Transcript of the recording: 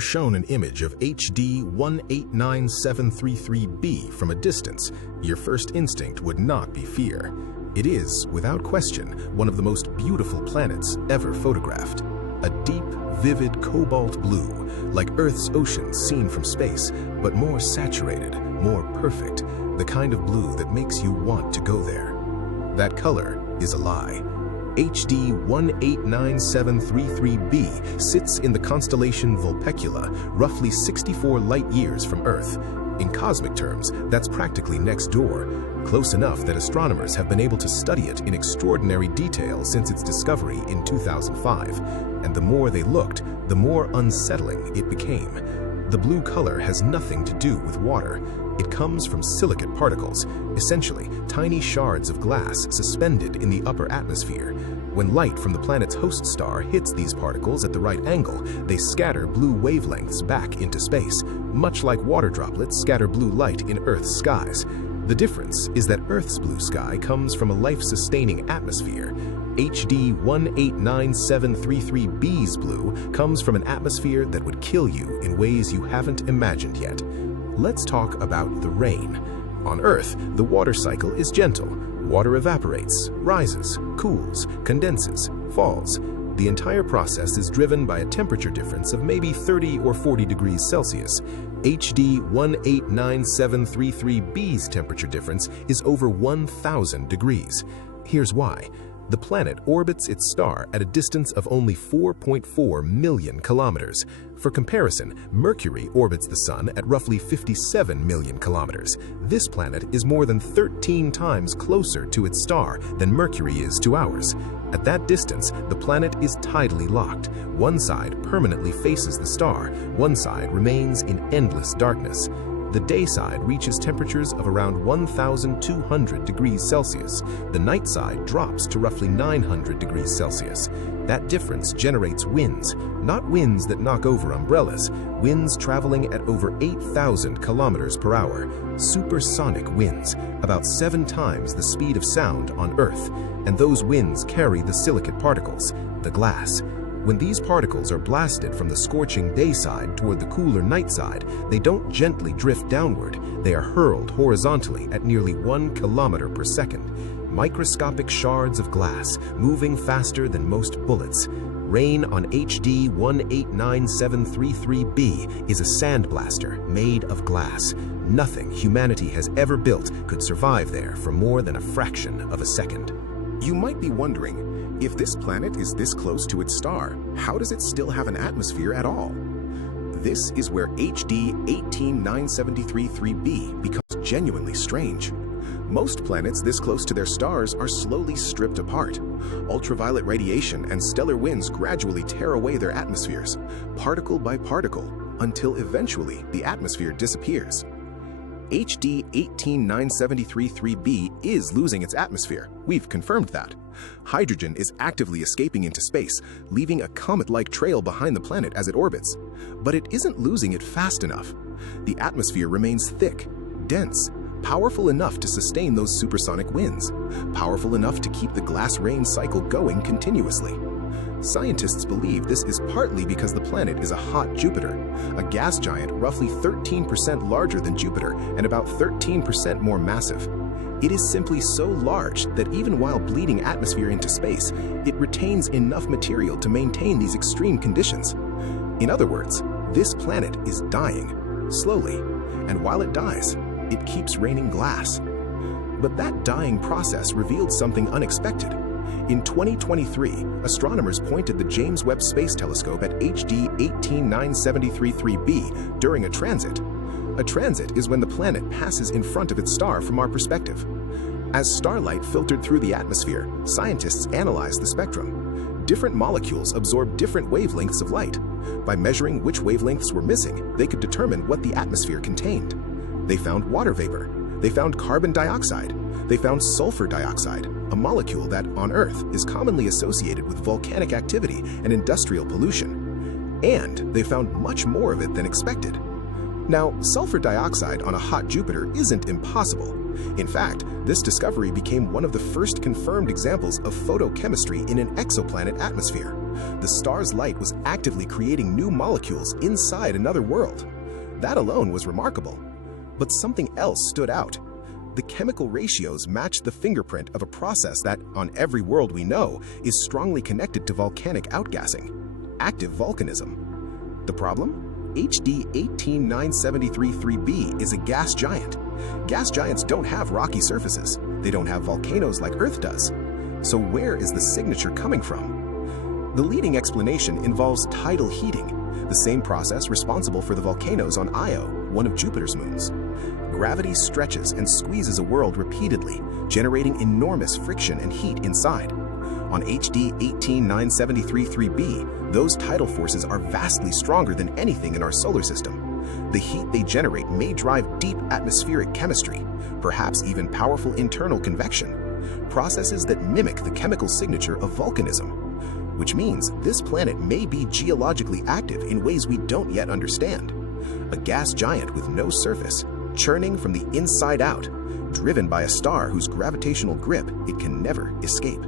were shown an image of HD 189733b from a distance, your first instinct would not be fear. It is, without question, one of the most beautiful planets ever photographed. A deep, vivid cobalt blue, like Earth's oceans seen from space, but more saturated, more perfect, the kind of blue that makes you want to go there. That color is a lie. HD 189733b sits in the constellation Vulpecula, roughly 64 light-years from Earth. In cosmic terms, that's practically next door, close enough that astronomers have been able to study it in extraordinary detail since its discovery in 2005. And the more they looked, the more unsettling it became. The blue color has nothing to do with water. It comes from silicate particles, essentially tiny shards of glass suspended in the upper atmosphere. When light from the planet's host star hits these particles at the right angle, they scatter blue wavelengths back into space, much like water droplets scatter blue light in Earth's skies. The difference is that Earth's blue sky comes from a life-sustaining atmosphere. HD 189733b's blue comes from an atmosphere that would kill you in ways you haven't imagined yet. Let's talk about the rain. On Earth, the water cycle is gentle. Water evaporates, rises, cools, condenses, falls. The entire process is driven by a temperature difference of maybe 30 or 40 degrees Celsius. HD 189733b's temperature difference is over 1,000 degrees. Here's why. The planet orbits its star at a distance of only 4.4 million kilometers. For comparison, Mercury orbits the Sun at roughly 57 million kilometers. This planet is more than 13 times closer to its star than Mercury is to ours. At that distance, the planet is tidally locked. One side permanently faces the star, one side remains in endless darkness. The day side reaches temperatures of around 1,200 degrees Celsius. The night side drops to roughly 900 degrees Celsius. That difference generates winds, not winds that knock over umbrellas, winds traveling at over 8,000 kilometers per hour, supersonic winds, about 7 times the speed of sound on Earth. And those winds carry the silicate particles, the glass. When these particles are blasted from the scorching day side toward the cooler night side, they don't gently drift downward. They are hurled horizontally at nearly 1 kilometer per second. Microscopic shards of glass, moving faster than most bullets. Rain on HD 189733b is a sandblaster made of glass. Nothing humanity has ever built could survive there for more than a fraction of a second. You might be wondering, if this planet is this close to its star, how does it still have an atmosphere at all? This is where HD 189733b becomes genuinely strange. Most planets this close to their stars are slowly stripped apart. Ultraviolet radiation and stellar winds gradually tear away their atmospheres, particle by particle, until eventually the atmosphere disappears. HD 189733b is losing its atmosphere. We've confirmed that. Hydrogen is actively escaping into space, leaving a comet-like trail behind the planet as it orbits. But it isn't losing it fast enough. The atmosphere remains thick, dense, powerful enough to sustain those supersonic winds, powerful enough to keep the glass rain cycle going continuously. Scientists believe this is partly because the planet is a hot Jupiter, a gas giant roughly 13% larger than Jupiter and about 13% more massive. It is simply so large that even while bleeding atmosphere into space, it retains enough material to maintain these extreme conditions. In other words, this planet is dying, slowly, and while it dies, it keeps raining glass. But that dying process revealed something unexpected. In 2023, astronomers pointed the James Webb Space Telescope at HD 189733b during a transit. A transit is when the planet passes in front of its star from our perspective. As starlight filtered through the atmosphere, scientists analyzed the spectrum. Different molecules absorb different wavelengths of light. By measuring which wavelengths were missing, they could determine what the atmosphere contained. They found water vapor. They found carbon dioxide. They found sulfur dioxide, a molecule that, on Earth, is commonly associated with volcanic activity and industrial pollution. And they found much more of it than expected. Now, sulfur dioxide on a hot Jupiter isn't impossible. In fact, this discovery became one of the first confirmed examples of photochemistry in an exoplanet atmosphere. The star's light was actively creating new molecules inside another world. That alone was remarkable. But something else stood out. The chemical ratios matched the fingerprint of a process that, on every world we know, is strongly connected to volcanic outgassing: active volcanism. The problem? HD 18973-3b is a gas giant. Gas giants don't have rocky surfaces. They don't have volcanoes like Earth does. So where is the signature coming from? The leading explanation involves tidal heating, the same process responsible for the volcanoes on Io, one of Jupiter's moons. Gravity stretches and squeezes a world repeatedly, generating enormous friction and heat inside. On HD 18973-3b, those tidal forces are vastly stronger than anything in our solar system. The heat they generate may drive deep atmospheric chemistry, perhaps even powerful internal convection, processes that mimic the chemical signature of volcanism, which means this planet may be geologically active in ways we don't yet understand. A gas giant with no surface, churning from the inside out, driven by a star whose gravitational grip it can never escape.